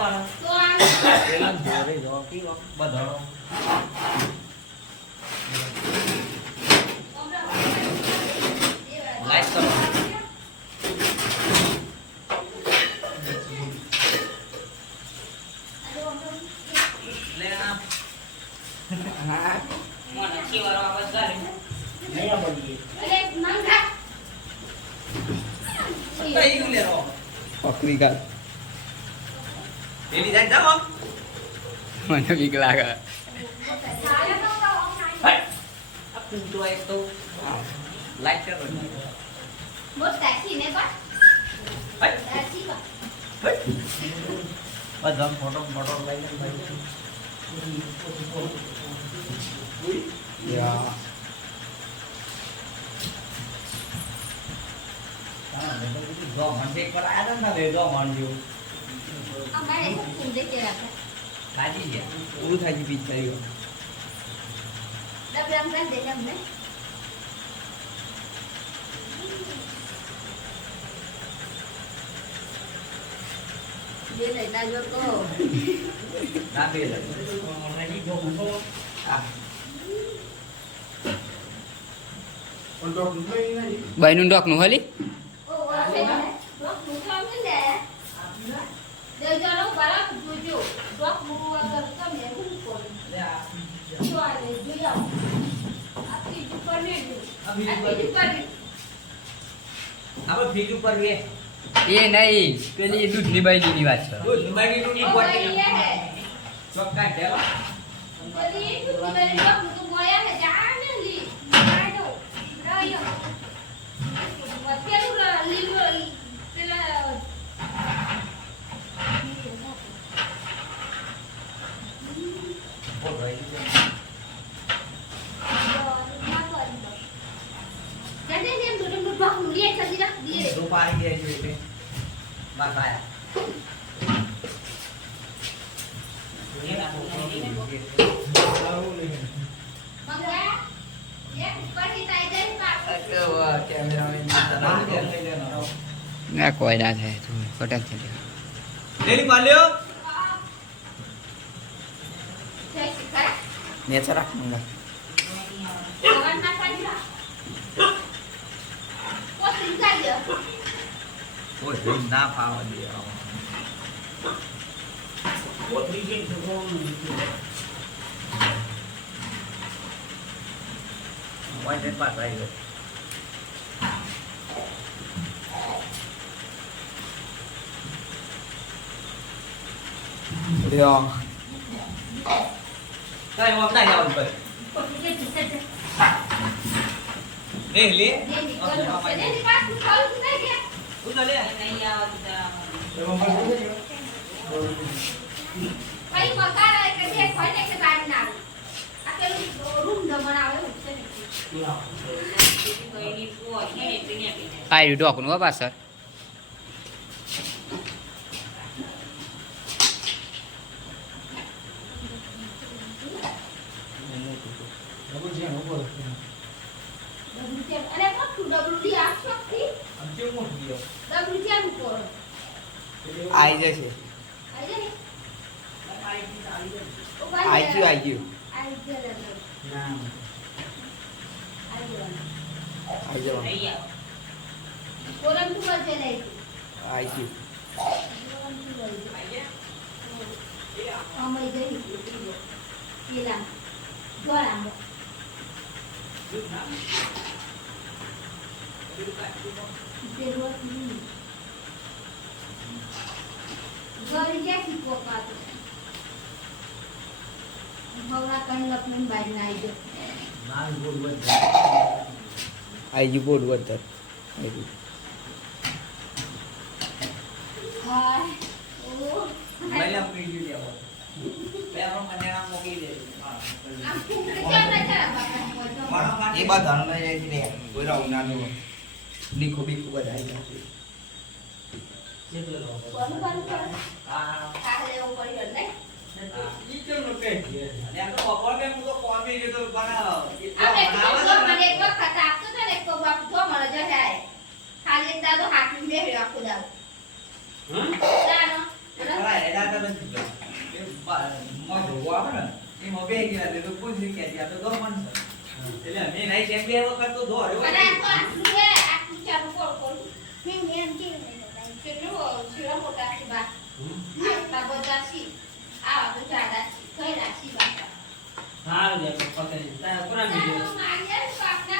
વાળા પેલા જોરે જો કી બધાનો લાઈટ કરો લે આ મને ખીવારો આવાજ ગાલે અરે મંગા તો ઈ લે રો પકડી ગા. પેલી જાય જાઓ. મને બીક લાગે. લાઈટ કરો. મોટ ટેક્સી ને બસ હે ટેક્સી બસ બધા ફોટો ફોટો લઈને ભાઈ. યા જો મંદિર પર આયા હતા ને જો મંજુ અમારે ખૂબ કુંડે કે રાખે કાજી છે પૂરું થાય છે પિક્ચર ડબલમ કરી દે તમને બે લઈ લાજો તો ના બે લે નહીં જો હું આ બાયનું ડોકનું હલી ઓ વાસે રોક મુકામ ને દે જરો બરાબ જોજો રોક મુકવા કર તમે હું કોણ લે આ જો આ લે જોયા આથી ઉપર ને આ બીજું આથી ઉપર આપણે ફીટ ઉપર રે એ નહીં પેલી દૂધની બાયજીની વાત છે. દૂધ લીબાઈ નું ની પોટી ચોક્કા ઢેલો જલ્દી કુકી મેરી રોક મુકુ મોયા હે. જાને લી. રાડો રાયો. પાણી દે છે એટલે બસ આયા Mangga. Ya, pergi tak ada pak. ના કોઈ ના થાય તું કટક છે લેલી પાલ્યો Saya sekarang નેચર રાખ મંગા jangan makan โอ้ยหินหน้าเปล่าอันเดียวโอ้ยที่เย็นทุกคนไว้ในปัดอะไรเลยเดี๋ยวได้ว่าได้แล้วไป Eh, le. Ini, kalau saya ni kan, kalau saya ni. Ada ni. આઈ ગયું આઈ ગયું Ai jalan. Ai jalan. આઈ જવાનું Orang tu baca lagi. આઈ ગયું Orang tu baca. Ramai jadi. Hilang. Dua lama. Dia dua sini. Gari dia si pokat. Bawa kan lapmen bayi naik. ના બોલ બોલ આઈ ગયું આઈ ગયું. Oh. પહેલા પી ગયો પહેલા મને આ મોકી દે Aku kerja baca bapak pocong. એ બધાનું લઈ જાય છે રે કોઈ રહું ના આવી જશે Baru baru baru. આ Kale ઉપર ગયો ઈ કેમ નો કે આ તો બપોર કે હું તો કોફી કે તો બનાવ આપણે તો મને એક વખત આપતો તો ને એક લીખો બીખો બધા આવી એટલે અમે નહીં કેમ બે વખત તો ધોર્યો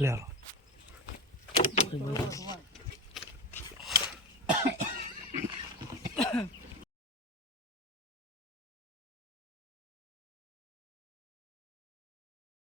લે Thank.